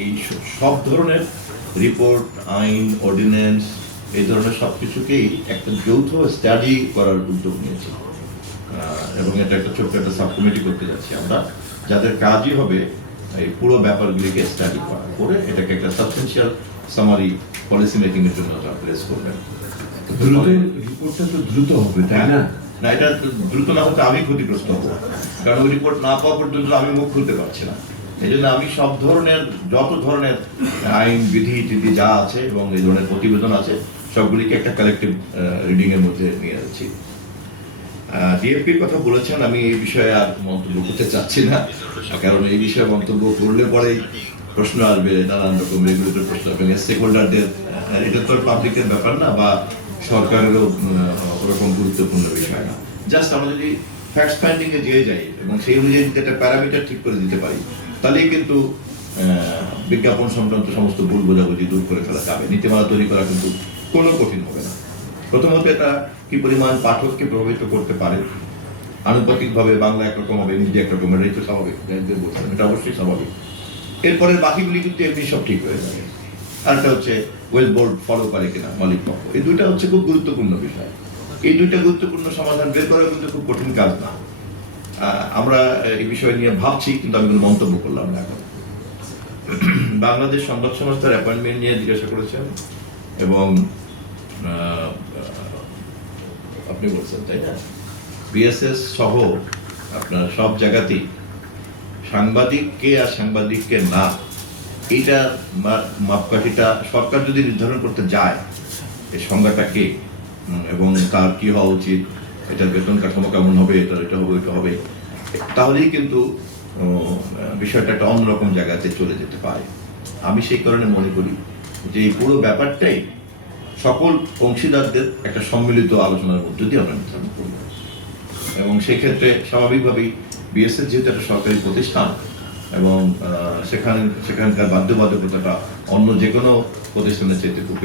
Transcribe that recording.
এই সব ধরনের রিপোর্ট, আইন, অর্ডিন্যান্স এই ধরনের সব কিছুকেই একটা যৌথ স্টাডি করার উদ্যোগ নিয়েছি এবং এটা একটা ছোট্ট একটা সাব কমিটি করতে যাচ্ছি আমরা, যাদের কাজই হবে এই পুরো ব্যাপারগুলিকে স্টাডি করা, করে এটাকে একটা সাবস্টেন্সিয়াল সামারি পলিসি মেকিং এর জন্য প্লেস করবেন। দ্রুত রিপোর্টটা তো দ্রুত হবে, তাই না? না, এটা দ্রুত না হতে আমি ক্ষতিগ্রস্ত হবো, কারণ ওই রিপোর্ট না পাওয়া পর্যন্ত আমি মুখ খুলতে পারছি না। এই জন্য আমি সব ধরনের যত ধরনের আইন বিধি টিধি যা আছে এবং এই ধরনের প্রতিবেদন আছে সবগুলিকে একটা কালেকটিভ রিডিং এর মধ্যে নিয়ে যাচ্ছি। ডিএফপির কথা বলেছেন, আমি এই বিষয়ে আর মন্তব্য করতে চাচ্ছি না, কারণ এই বিষয়ে মন্তব্য করলে পরেই প্রশ্ন আসবে, নানান রকম রেগুলেটর প্রশ্ন আসবে, স্টেক হোল্ডারদের, এটা তো পাবলিকের ব্যাপার না বা সরকারেরও ওরকম গুরুত্বপূর্ণ বিষয় না। জাস্ট আমরা যদি ফ্যাক্ট ফাইন্ডিং এ যেয়ে যাই এবং সেই অনুযায়ী যদি একটা প্যারামিটার ঠিক করে দিতে পারি, তাহলেই কিন্তু বিজ্ঞাপন সংক্রান্ত সমস্ত ভুল বোঝাবুঝি দূর করে ফেলা যাবে। নীতিমালা তৈরি করা কিন্তু কোনো কঠিন হবে না। প্রথমত এটা কি পরিমাণ পাঠককে প্রভাবিত করতে পারে, আনুপাতিকভাবে বাংলা একরকম হবে, হিন্দি একরকম, এটাই তো স্বাভাবিক, বলছিলাম এটা অবশ্যই স্বাভাবিক। এরপরে বাকিগুলি কিন্তু এমনি সব ঠিক হয়ে যাবে। আরেকটা হচ্ছে ওয়েল বোর্ড ফলো করে কিনা মালিক পক্ষ, এই দুইটা হচ্ছে খুব গুরুত্বপূর্ণ বিষয়। এই দুইটা গুরুত্বপূর্ণ সমাধান বের করা কিন্তু খুব কঠিন কাজ না। আমরা এই বিষয় নিয়ে ভাবছি, কিন্তু আমি কোনো মন্তব্য করলাম না এখন। বাংলাদেশ সংবাদ সংস্থার অ্যাপয়েন্টমেন্ট নিয়ে জিজ্ঞাসা করেছেন এবং আপনি বলছেন, তাই না, বিএসএস সহ আপনার সব জায়গাতেই সাংবাদিককে আর সাংবাদিককে না, এইটা মাপকাঠিটা সরকার যদি নির্ধারণ করতে যায়, এই সংজ্ঞাটাকে এবং তার কি হওয়া উচিত, এটার বেতন কাঠামো কেমন হবে, এটা হবে, এটা হবে, তাহলেই কিন্তু বিষয়টা একটা অন্যরকম জায়গাতে চলে যেতে পারে। আমি সেই কারণে মনে করি যে এই পুরো ব্যাপারটাই সকল অংশীদারদের একটা সম্মিলিত আলোচনার মধ্য দিয়ে আমরা নির্ধারণ করব এবং সেক্ষেত্রে স্বাভাবিকভাবেই বিএসএস যেহেতু একটা সরকারি প্রতিষ্ঠান এবং সেখানকার বাধ্যবাধকতাটা অন্য যে কোনো প্রতিষ্ঠানের চাইতে খুব